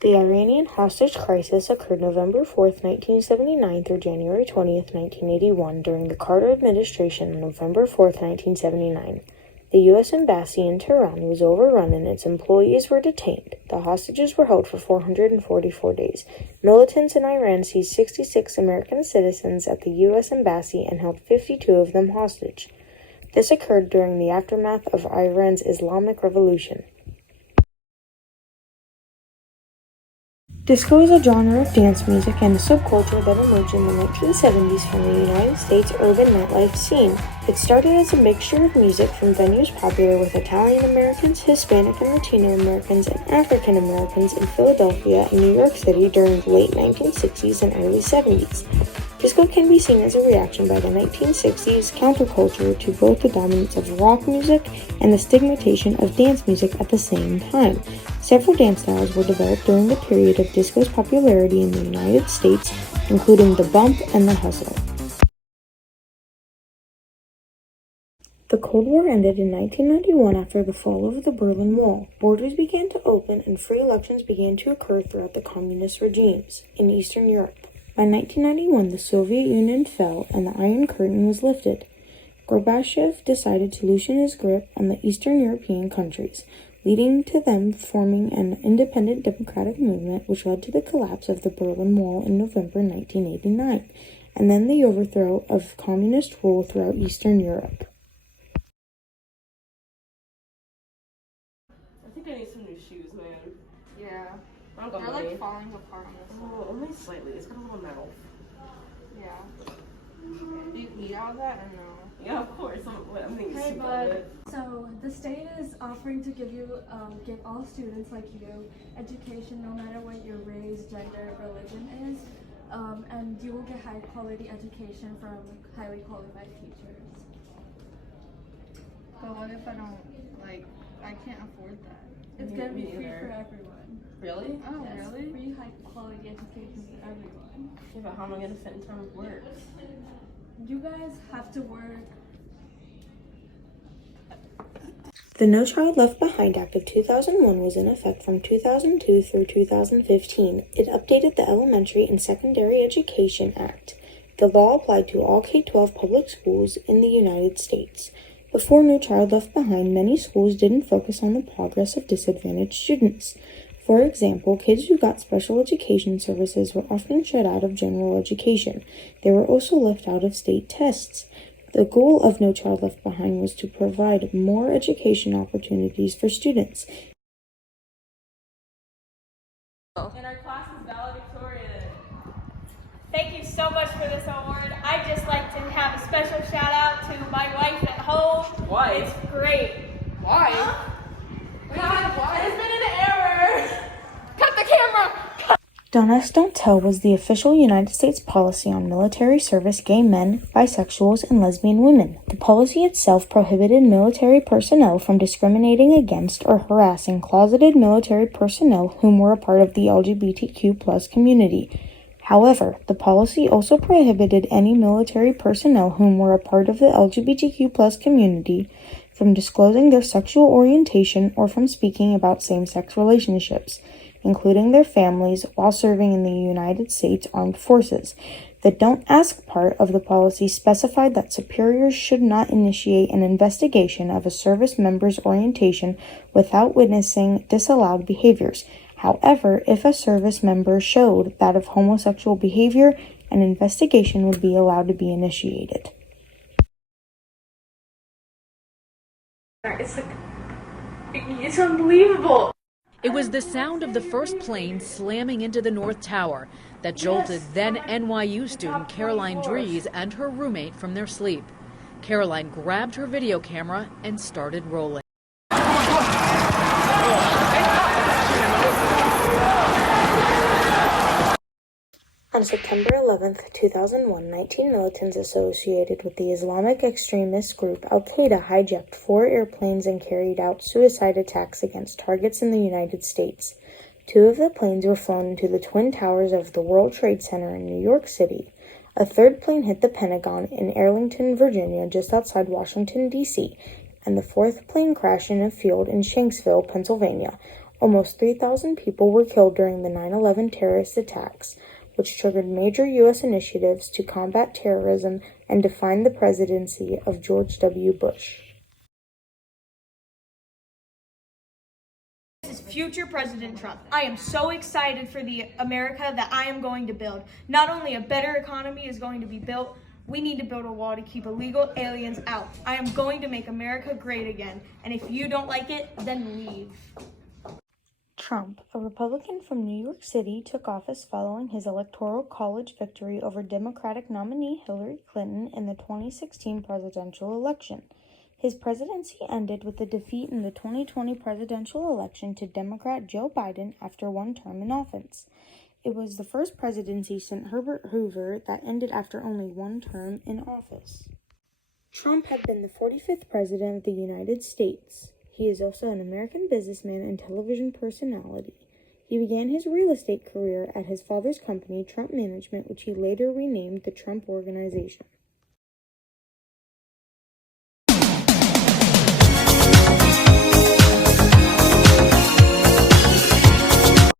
The Iranian hostage crisis occurred November 4th, 1979 through January 20th, 1981 during the Carter administration on November 4th, 1979. The U.S. Embassy in Tehran was overrun and its employees were detained. The hostages were held for 444 days. Militants in Iran seized 66 American citizens at the U.S. Embassy and held 52 of them hostage. This occurred during the aftermath of Iran's Islamic Revolution. Disco is a genre of dance music and a subculture that emerged in the 1970s from the United States urban nightlife scene. It started as a mixture of music from venues popular with Italian Americans, Hispanic and Latino Americans, and African Americans in Philadelphia and New York City during the late 1960s and early 70s. Disco can be seen as a reaction by the 1960s counterculture to both the dominance of rock music and the stigmatization of dance music at the same time. Several dance styles were developed during the period of disco's popularity in the United States, including the bump and the hustle. The Cold War ended in 1991 after the fall of the Berlin Wall. Borders began to open and free elections began to occur throughout the communist regimes in Eastern Europe. By 1991, the Soviet Union fell and the Iron Curtain was lifted. Gorbachev decided to loosen his grip on the Eastern European countries, leading to them forming an independent democratic movement which led to the collapse of the Berlin Wall in November 1989, and then the overthrow of communist rule throughout Eastern Europe. I think I need some new shoes, man. Yeah. They're like falling apart on this one. Oh, only slightly. It's got a little mouth. Yeah. Do you eat all that or no? Yeah, of course. I'm thinking Hey, soup of bud. it. So the state is offering to give all students like you education, no matter what your race, gender, religion is, and you will get high quality education from highly qualified teachers. But what if I don't, I can't afford that? It's gonna be free for everyone. Really? Oh, Yes, really? free high quality education for everyone. Yeah, but how am I going to fit in time with work? You guys have to work. The No Child Left Behind Act of 2001 was in effect from 2002 through 2015. It updated the Elementary and Secondary Education Act. The law applied to all K-12 public schools in the United States. Before No Child Left Behind, many schools didn't focus on the progress of disadvantaged students. For example, kids who got special education services were often shut out of general education. They were also left out of state tests. The goal of No Child Left Behind was to provide more education opportunities for students. And our class is valedictorian. Thank you so much for this award. I'd just like to have a special shout out to my wife at home. Why? It's great. Why? Huh? Why? There's been an error. Cut the camera. Don't Ask, Don't Tell was the official United States policy on military service gay men, bisexuals, and lesbian women. The policy itself prohibited military personnel from discriminating against or harassing closeted military personnel whom were a part of the LGBTQ+ community. However, the policy also prohibited any military personnel whom were a part of the LGBTQ+ community from disclosing their sexual orientation or from speaking about same-sex relationships, including their families, while serving in the United States Armed Forces. The Don't Ask part of the policy specified that superiors should not initiate an investigation of a service member's orientation without witnessing disallowed behaviors. However, if a service member showed that of homosexual behavior, an investigation would be allowed to be initiated. It's unbelievable. It was the sound of the first plane slamming into the North Tower that jolted then NYU student Caroline Dries and her roommate from their sleep. Caroline grabbed her video camera and started rolling. On September 11, 2001, 19 militants associated with the Islamic extremist group Al-Qaeda hijacked 4 airplanes and carried out suicide attacks against targets in the United States. 2 of the planes were flown into the Twin Towers of the World Trade Center in New York City. A third plane hit the Pentagon in Arlington, Virginia, just outside Washington, D.C., and the fourth plane crashed in a field in Shanksville, Pennsylvania. Almost 3,000 people were killed during the 9/11 terrorist attacks, which triggered major U.S. initiatives to combat terrorism and define the presidency of George W. Bush. This is future President Trump. I am so excited for the America that I am going to build. Not only a better economy is going to be built, we need to build a wall to keep illegal aliens out. I am going to make America great again, and if you don't like it, then leave. Trump, a Republican from New York City, took office following his Electoral College victory over Democratic nominee Hillary Clinton in the 2016 presidential election. His presidency ended with a defeat in the 2020 presidential election to Democrat Joe Biden after one term in office. It was the first presidency since Herbert Hoover that ended after only one term in office. Trump had been the 45th president of the United States. He is also an American businessman and television personality. He began his real estate career at his father's company, Trump Management, which he later renamed the Trump Organization.